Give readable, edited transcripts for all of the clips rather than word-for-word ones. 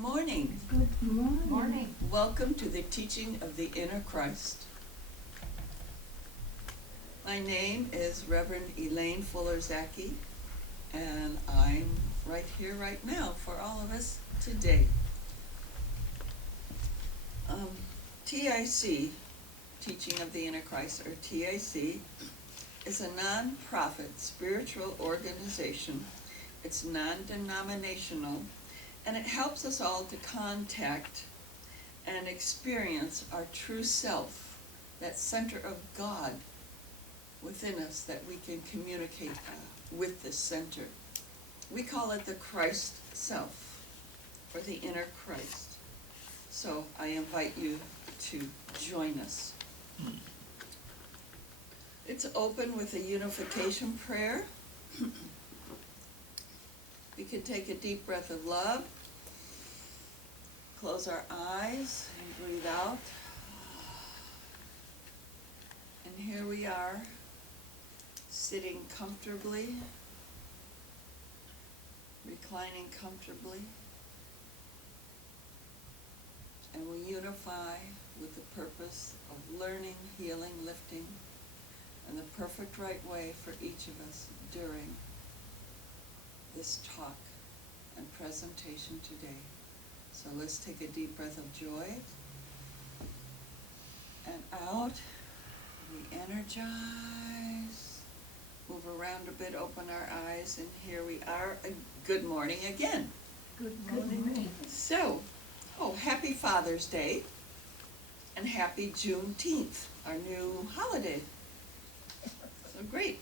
morning. Good morning. Morning. Welcome to the teaching of the inner Christ. My name is Reverend Elaine Fuller-Zachey, and I'm right here, right now, for all of us today. TIC, Teaching of the Inner Christ, or TIC, is a non-profit spiritual organization. It's non-denominational, and it helps us all to contact and experience our true self, that center of God within us that we can communicate with this center. We call it the Christ self, or the inner Christ. So I invite you to join us. It's open with a unification prayer. We can take a deep breath of love, close our eyes, and breathe out. And here we are, sitting comfortably, reclining comfortably, and we unify with the purpose of learning, healing, lifting, and the perfect right way for each of us during this talk and presentation today. So let's take a deep breath of joy, and out, we energize, move around a bit, open our eyes, and here we are. Good morning again. Good Good morning. morning. So, happy Father's Day, and happy Juneteenth, our new holiday. So great.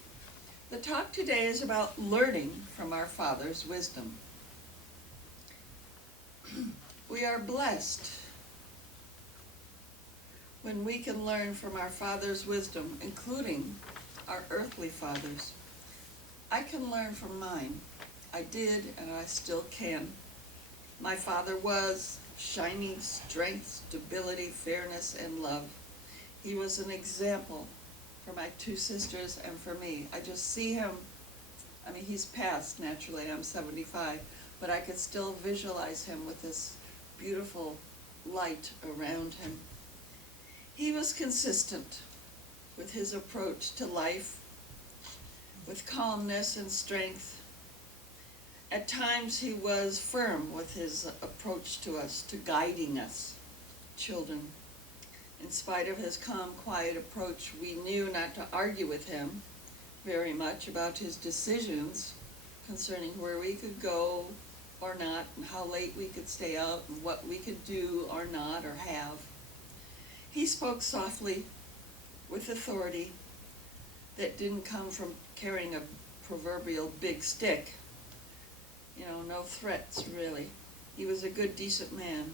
The talk today is about learning from our Father's wisdom. We are blessed when we can learn from our Father's wisdom, including our earthly fathers. I can learn from mine. I did, and I still can. My father was shining strength, stability, fairness, and love. He was an example for my two sisters and for me. I just see him. I mean, he's passed, naturally, I'm 75, but I could still visualize him with this beautiful light around him. He was consistent with his approach to life, with calmness and strength. At times he was firm with his approach to us, to guiding us, children. In spite of his calm, quiet approach, we knew not to argue with him very much about his decisions concerning where we could go or not, and how late we could stay out, and what we could do or not or have. He spoke softly, with authority, that didn't come from carrying a proverbial big stick. No threats, really. He was a good, decent man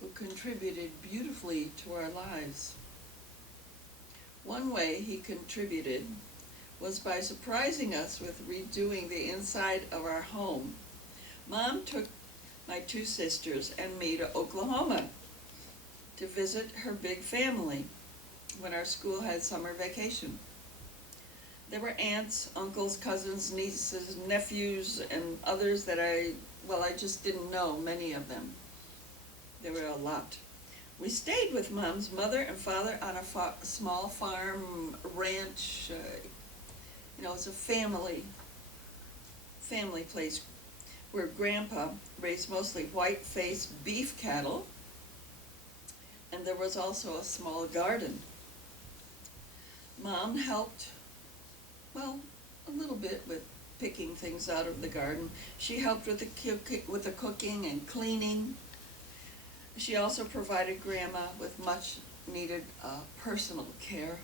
who contributed beautifully to our lives. One way he contributed was by surprising us with redoing the inside of our home. Mom took my two sisters and me to Oklahoma to visit her big family when our school had summer vacation. There were aunts, uncles, cousins, nieces, nephews, and others that I just didn't know, many of them. There were a lot. We stayed with Mom's mother and father on a small farm ranch. It's a family place where Grandpa raised mostly white-faced beef cattle, and there was also a small garden. Mom helped, a little bit with picking things out of the garden. She helped with the cooking and cleaning. She also provided Grandma with much needed personal care.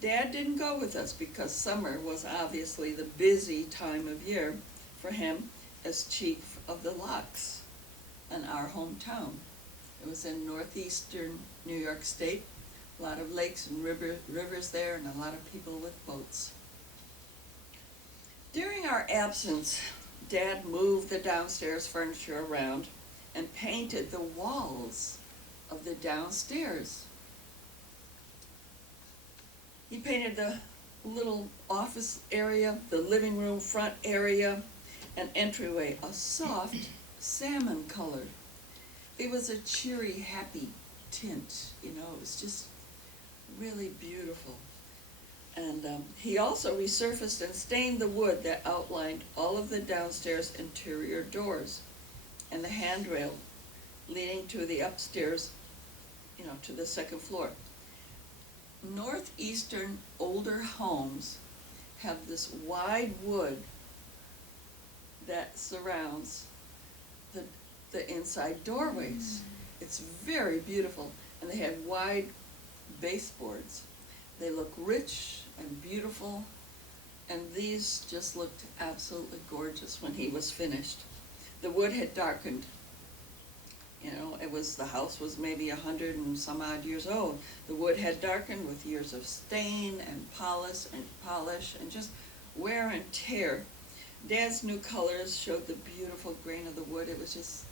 Dad didn't go with us because summer was obviously the busy time of year for him as chief of the locks in our hometown. It was in northeastern New York State, a lot of lakes and rivers there, and a lot of people with boats. During our absence, Dad moved the downstairs furniture around and painted the walls of the downstairs. He painted the little office area, the living room front area, an entryway, a soft salmon colored. It was a cheery, happy tint, it was just really beautiful. And he also resurfaced and stained the wood that outlined all of the downstairs interior doors and the handrail leading to the upstairs, to the second floor. Northeastern older homes have this wide wood that surrounds the inside doorways. It's very beautiful, and they had wide baseboards. They look rich and beautiful, and these just looked absolutely gorgeous when he was finished. The wood had darkened. The house was maybe 100 and some odd years old. The wood had darkened with years of stain and polish and just wear and tear. Dad's new colors showed the beautiful grain of the wood. It was just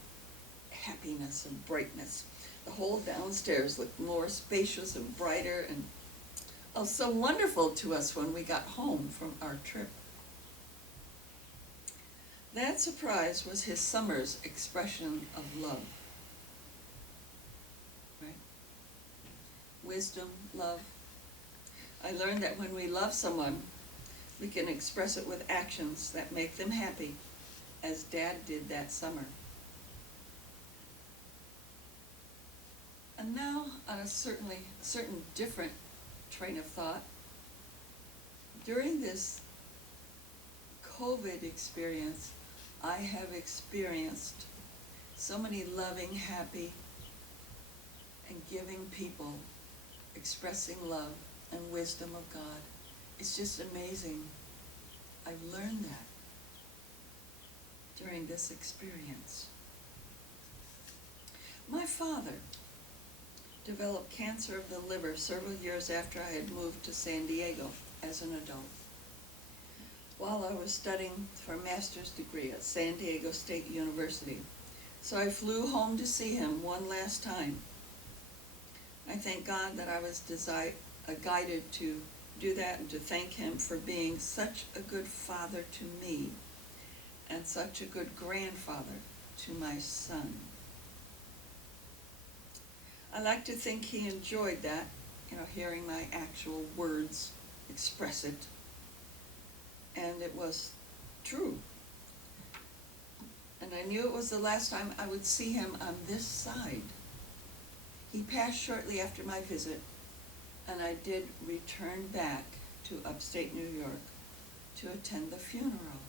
happiness and brightness. The whole downstairs looked more spacious and brighter and so wonderful to us when we got home from our trip. That surprise was his summer's expression of love. Right? Wisdom, love. I learned that when we love someone, we can express it with actions that make them happy, as Dad did that summer. And now, on a certain different train of thought, during this COVID experience, I have experienced so many loving, happy, and giving people expressing love and wisdom of God. It's just amazing. I've learned that during this experience. My father developed cancer of the liver several years after I had moved to San Diego as an adult. While I was studying for a master's degree at San Diego State University, so I flew home to see him one last time. I thank God that I was guided to do that and to thank him for being such a good father to me and such a good grandfather to my son. I like to think he enjoyed that, hearing my actual words express it. And it was true. And I knew it was the last time I would see him on this side. He passed shortly after my visit, and I did return back to upstate New York to attend the funeral.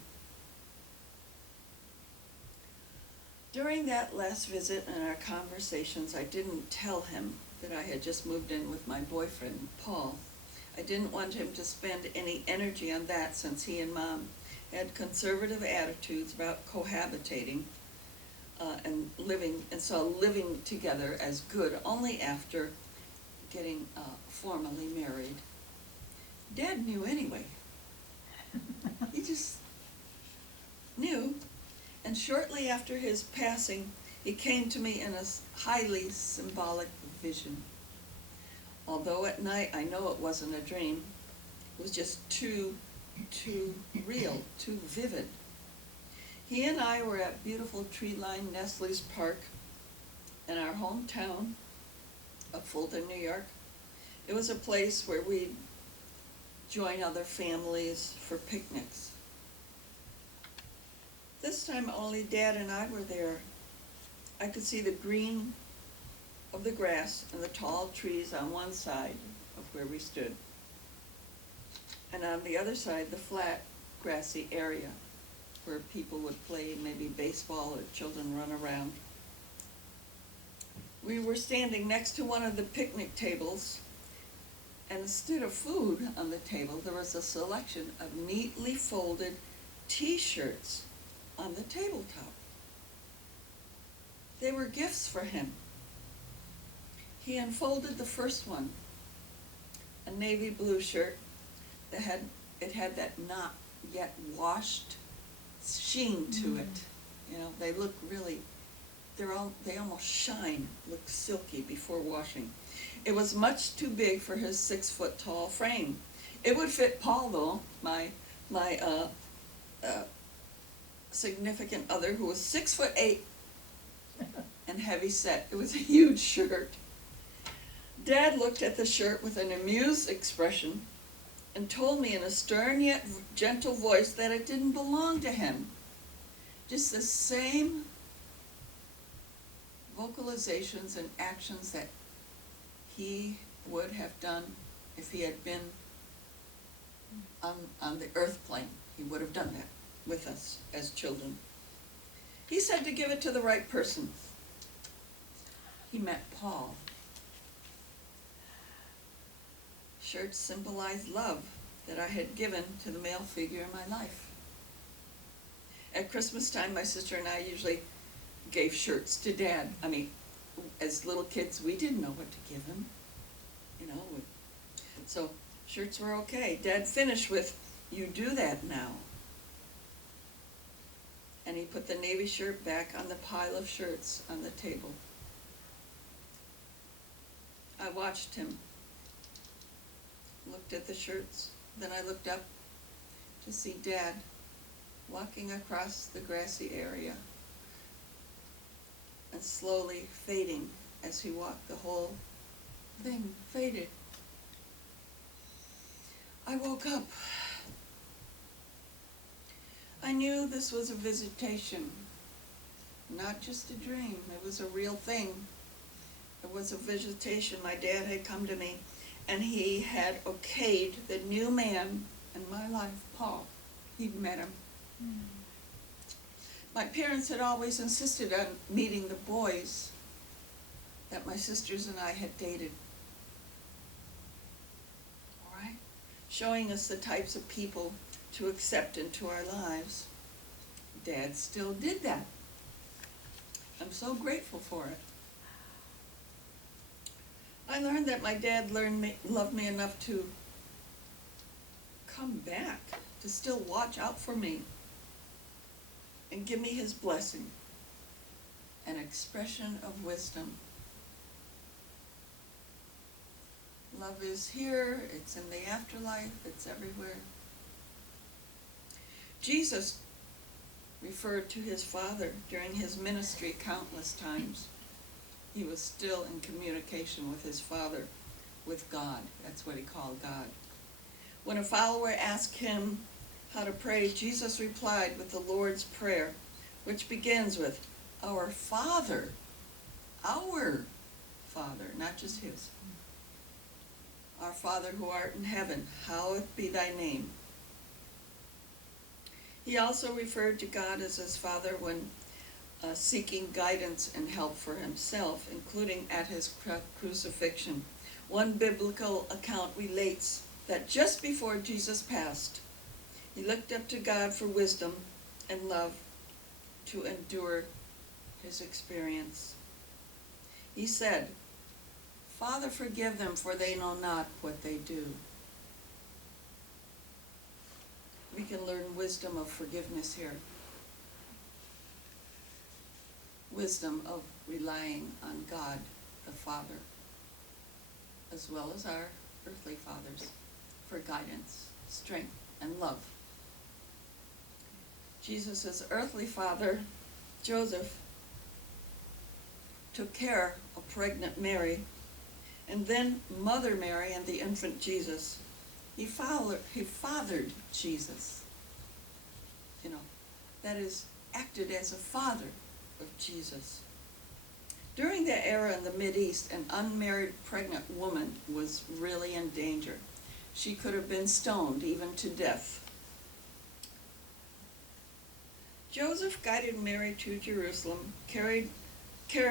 During that last visit and our conversations, I didn't tell him that I had just moved in with my boyfriend, Paul. I didn't want him to spend any energy on that, since he and Mom had conservative attitudes about cohabitating and saw living together as good only after getting formally married. Dad knew anyway. He just knew. And shortly after his passing, he came to me in a highly symbolic vision. Although at night I know it wasn't a dream, it was just too real, too vivid. He and I were at beautiful tree-lined Nestle's Park in our hometown of Fulton, New York. It was a place where we'd join other families for picnics. This time only Dad and I were there. I could see the green of the grass and the tall trees on one side of where we stood, and on the other side the flat, grassy area where people would play maybe baseball or children run around. We were standing next to one of the picnic tables, and instead of food on the table, there was a selection of neatly folded t-shirts on the tabletop. They were gifts for him. He unfolded the first one, a navy blue shirt that had that not yet washed sheen to it. They look really, they almost shine, look silky before washing. It was much too big for his 6-foot-tall frame. It would fit Paul though, my significant other who was 6'8" and heavy set. It was a huge shirt. Dad looked at the shirt with an amused expression and told me in a stern yet gentle voice that it didn't belong to him. Just the same vocalizations and actions that he would have done if he had been on the earth plane. He would have done that with us as children. He said to give it to the right person. He meant Paul. Shirts symbolized love that I had given to the male figure in my life. At Christmas time, my sister and I usually gave shirts to Dad. I mean, as little kids, we didn't know what to give him, you know. So shirts were okay. Dad finished with, "You do that now." And he put the navy shirt back on the pile of shirts on the table. I watched him, looked at the shirts, then I looked up to see Dad walking across the grassy area and slowly fading as he walked. The whole thing faded. I woke up. I knew this was a visitation, not just a dream. It was a real thing. It was a visitation. My dad had come to me, and he had okayed the new man in my life, Paul. He'd met him. My parents had always insisted on meeting the boys that my sisters and I had dated. All right? Showing us the types of people to accept into our lives. Dad still did that. I'm so grateful for it. I learned that my dad loved me enough to come back, to still watch out for me and give me his blessing, an expression of wisdom. Love is here, it's in the afterlife, it's everywhere. Jesus referred to his Father during his ministry countless times. He was still in communication with his Father, with God. That's what he called God. When a follower asked him how to pray, Jesus replied with the Lord's Prayer, which begins with, "Our Father," our Father, not just his. "Our Father who art in heaven, hallowed be thy name." He also referred to God as his Father when seeking guidance and help for himself, including at his crucifixion. One biblical account relates that just before Jesus passed, he looked up to God for wisdom and love to endure his experience. He said, "Father, forgive them, for they know not what they do." We can learn wisdom of forgiveness here. Wisdom of relying on God, the Father, as well as our earthly fathers, for guidance, strength, and love. Jesus' earthly father, Joseph, took care of pregnant Mary, and then Mother Mary and the infant Jesus. He fathered Jesus. You know, that is, acted as a father of Jesus. During that era in the Mideast, an unmarried pregnant woman was really in danger. She could have been stoned, even to death. Joseph guided Mary to Jerusalem, cared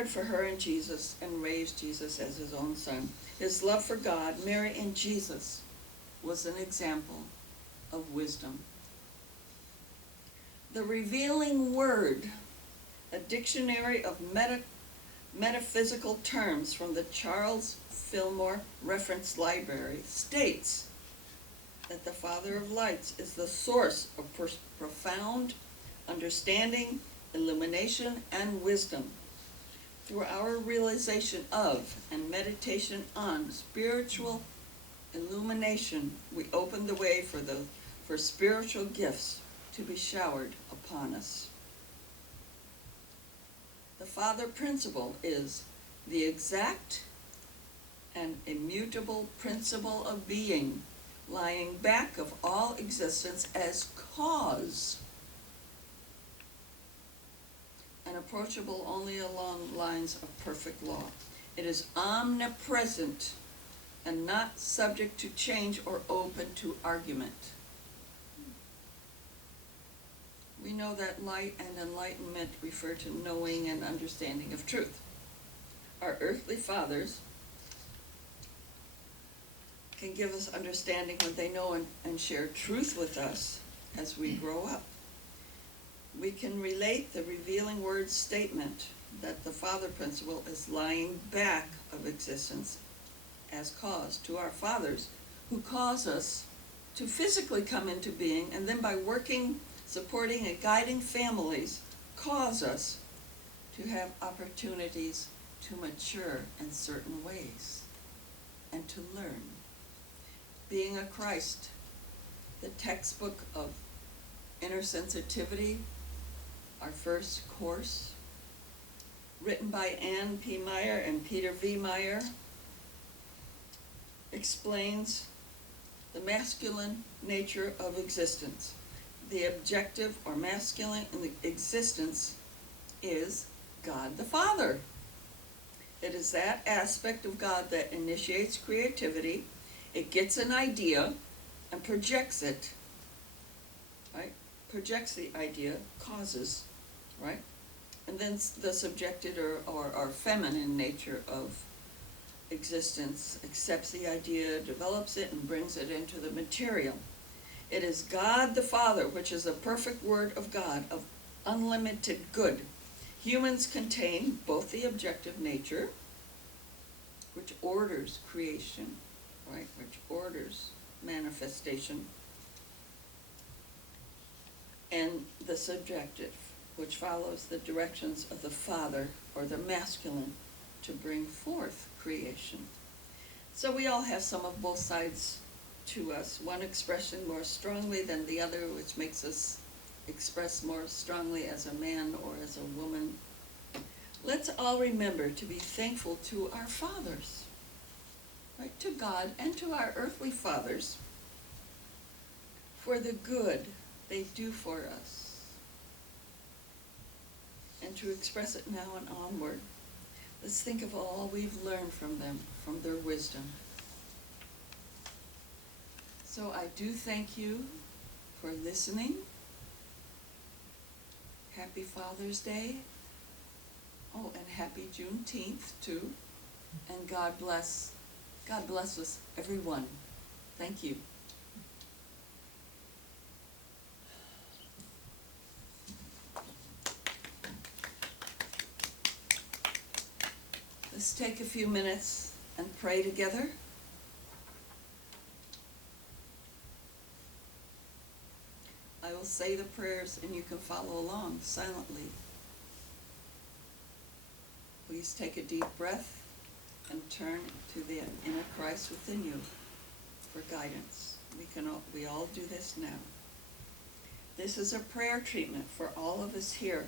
for her and Jesus, and raised Jesus as his own son. His love for God, Mary, and Jesus was an example of wisdom. The Revealing Word, a dictionary of metaphysical terms from the Charles Fillmore Reference Library, states that the Father of Lights is the source of profound understanding, illumination, and wisdom. Through our realization of and meditation on spiritual illumination, we open the way for spiritual gifts to be showered upon us. Father principle is the exact and immutable principle of being, lying back of all existence as cause, and approachable only along lines of perfect law. It is omnipresent and not subject to change or open to argument. We know that light and enlightenment refer to knowing and understanding of truth. Our earthly fathers can give us understanding when they know and share truth with us as we grow up. We can relate the revealing word statement that the Father principle is lying back of existence as cause to our fathers, who cause us to physically come into being, and then by working, supporting, and guiding families, cause us to have opportunities to mature in certain ways and to learn. Being a Christ, the textbook of inner sensitivity, our first course, written by Ann P. Meyer and Peter V. Meyer, explains the masculine nature of existence. The objective or masculine existence is God the Father. It is that aspect of God that initiates creativity. It gets an idea and projects it, right? Projects the idea, causes, right? And then the subjected or feminine nature of existence accepts the idea, develops it, and brings it into the material. It is God the Father, which is the perfect word of God, of unlimited good. Humans contain both the objective nature, which orders creation, right, which orders manifestation, and the subjective, which follows the directions of the Father, or the masculine, to bring forth creation. So we all have some of both sides to us, one expression more strongly than the other, which makes us express more strongly as a man or as a woman. Let's all remember to be thankful to our fathers, right, to God and to our earthly fathers for the good they do for us, and to express it now and onward. Let's think of all we've learned from them, from their wisdom. So I do thank you for listening. Happy Father's Day. Oh, and happy Juneteenth too. And God bless us, everyone. Thank you. Let's take a few minutes and pray together. I will say the prayers and you can follow along silently. Please take a deep breath and turn to the inner Christ within you for guidance. We all do this now. This is a prayer treatment for all of us here,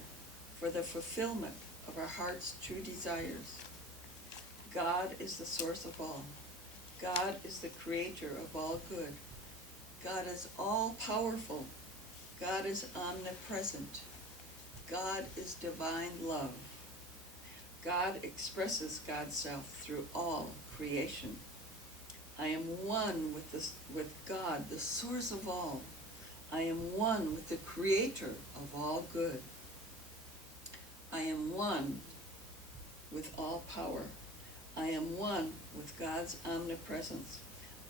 for the fulfillment of our heart's true desires. God is the source of all. God is the creator of all good. God is all powerful. God is omnipresent. God is divine love. God expresses God's self through all creation. I am one with God, the source of all. I am one with the creator of all good. I am one with all power. I am one with God's omnipresence.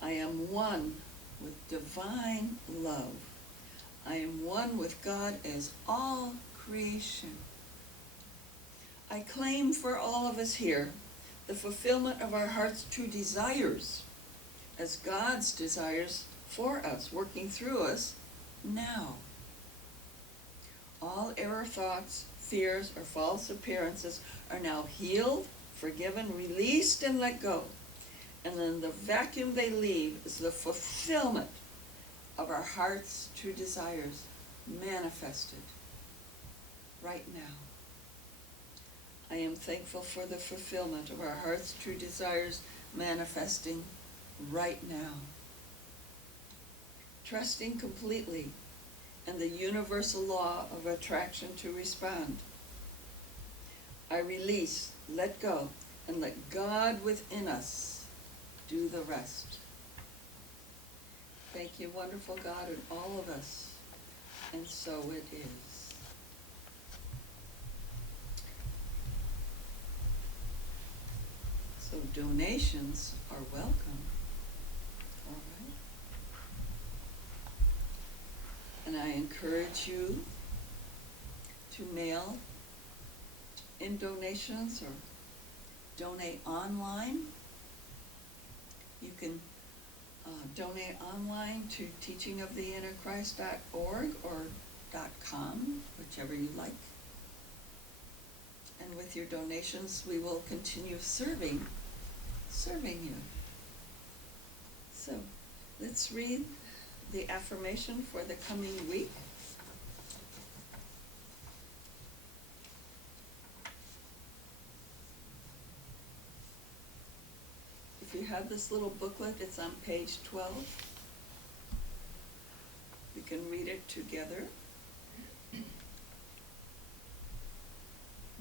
I am one with divine love. I am one with God as all creation. I claim for all of us here the fulfillment of our heart's true desires as God's desires for us, working through us now. All error thoughts, fears, or false appearances are now healed, forgiven, released, and let go. And then the vacuum they leave is the fulfillment of our heart's true desires manifested right now. I am thankful for the fulfillment of our heart's true desires manifesting right now. Trusting completely in the universal law of attraction to respond. I release, let go, and let God within us do the rest. Thank you, wonderful God, in all of us, and so it is. So donations are welcome, all right? And I encourage you to mail in donations or donate online. You can donate online to teachingoftheinnerchrist.org or .com, whichever you like. And with your donations, we will continue serving you. So let's read the affirmation for the coming week. If you have this little booklet, it's on page 12. We can read it together.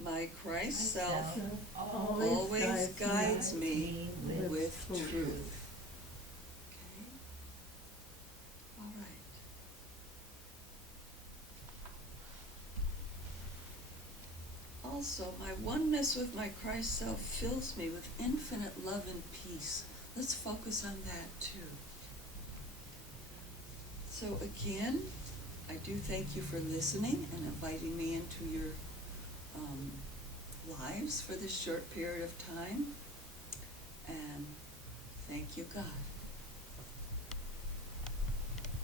My Christ self always guides me with truth. Okay? All right. Also, my oneness with my Christ self fills me with infinite love and peace. Let's focus on that too. So again, I do thank you for listening and inviting me into your lives for this short period of time. And thank you, God.